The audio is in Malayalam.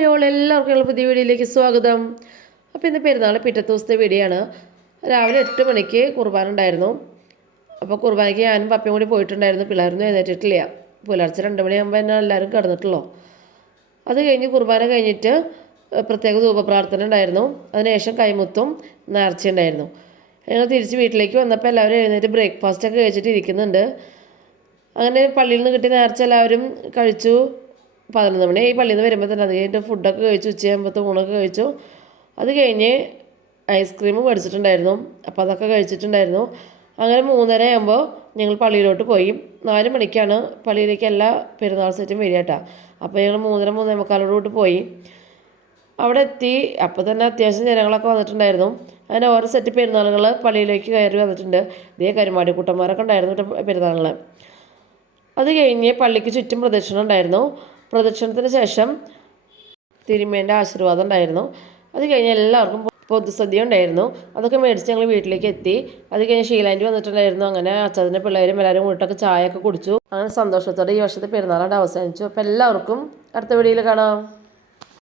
ഹായ് ഓൾ എല്ലാവർക്കും പുതിയ വീഡിയോയിലേക്ക് സ്വാഗതം. അപ്പോൾ ഇന്ന് പെരുന്നാൾ പിറ്റത്തെ ദിവസത്തെ വീഡിയോ ആണ് രാവിലെ എട്ട് മണിക്ക് കുർബാന ഉണ്ടായിരുന്നു. അപ്പോൾ കുർബാനയ്ക്ക് ഞാനും പപ്പയും കൂടി പോയിട്ടുണ്ടായിരുന്നു. പിള്ളേരൊന്നും എഴുന്നേറ്റിട്ടില്ല. പുലർച്ചെ രണ്ട് മണിയാകുമ്പോൾ തന്നെ എല്ലാവരും കിടന്നിട്ടുള്ളൂ. അത് കഴിഞ്ഞ് കുർബാന കഴിഞ്ഞിട്ട് പ്രത്യേക ധൂപപ്രാർത്ഥന ഉണ്ടായിരുന്നു. അതിനുശേഷം കൈമുത്തും നേർച്ച ഉണ്ടായിരുന്നു. ഞങ്ങൾ തിരിച്ച് വീട്ടിലേക്ക് വന്നപ്പോൾ എല്ലാവരും എഴുന്നേറ്റ് ബ്രേക്ക്ഫാസ്റ്റൊക്കെ കഴിച്ചിട്ട് ഇരിക്കുന്നുണ്ട്. അങ്ങനെ പള്ളിയിൽ നിന്ന് കിട്ടിയ നേർച്ച എല്ലാവരും കഴിച്ചു. പതിനൊന്ന് മണി ഈ പള്ളിയിൽ നിന്ന് വരുമ്പോൾ തന്നെ അത് കഴിഞ്ഞിട്ട് ഫുഡൊക്കെ കഴിച്ചു ഉച്ചയാകുമ്പോഴത്തെ ഊണൊക്കെ കഴിച്ചു. അത് കഴിഞ്ഞ് ഐസ്ക്രീം മേടിച്ചിട്ടുണ്ടായിരുന്നു. അപ്പോൾ അതൊക്കെ കഴിച്ചിട്ടുണ്ടായിരുന്നു. അങ്ങനെ മൂന്നര ആകുമ്പോൾ ഞങ്ങൾ പള്ളിയിലോട്ട് പോയി. നാല് മണിക്കാണ് പള്ളിയിലേക്ക് എല്ലാ പെരുന്നാൾ സെറ്റും വരിക കേട്ടോ അപ്പോൾ ഞങ്ങൾ മൂന്നര മൂന്നേ മുക്കാലോട്ട് പോയി. അവിടെ എത്തി. അപ്പോൾ തന്നെ അത്യാവശ്യം ജനങ്ങളൊക്കെ വന്നിട്ടുണ്ടായിരുന്നു. അങ്ങനെ ഓരോ സെറ്റ് പെരുന്നാളുകൾ പള്ളിയിലേക്ക് കയറി വന്നിട്ടുണ്ട്. ഇതേ കരുമാടി കൂട്ടന്മാരൊക്കെ ഉണ്ടായിരുന്നു പെരുന്നാളിൽ അത് കഴിഞ്ഞ് പള്ളിക്ക് ചുറ്റും പ്രദക്ഷിണം ഉണ്ടായിരുന്നു. പ്രദക്ഷിണത്തിന് ശേഷം തിരുമേന്റെ ആശീർവാദം ഉണ്ടായിരുന്നു. അത് കഴിഞ്ഞ് എല്ലാവർക്കും പൊതുസദ്യ ഉണ്ടായിരുന്നു. അതൊക്കെ മേടിച്ച് ഞങ്ങൾ വീട്ടിലേക്ക് എത്തി. അത് കഴിഞ്ഞ് ഷീലാന്റി വന്നിട്ടുണ്ടായിരുന്നു. അങ്ങനെ അച്ഛന്റെ പിള്ളേരും എല്ലാവരും കൂട്ടൊക്കെ ചായ ഒക്കെ കുടിച്ചു. അങ്ങനെ സന്തോഷത്തോടെ ഈ വർഷത്തെ പെരുന്നാളാണ്ട് അവസാനിച്ചു. അപ്പോൾ എല്ലാവർക്കും അടുത്ത വീഡിയോയിൽ കാണാം.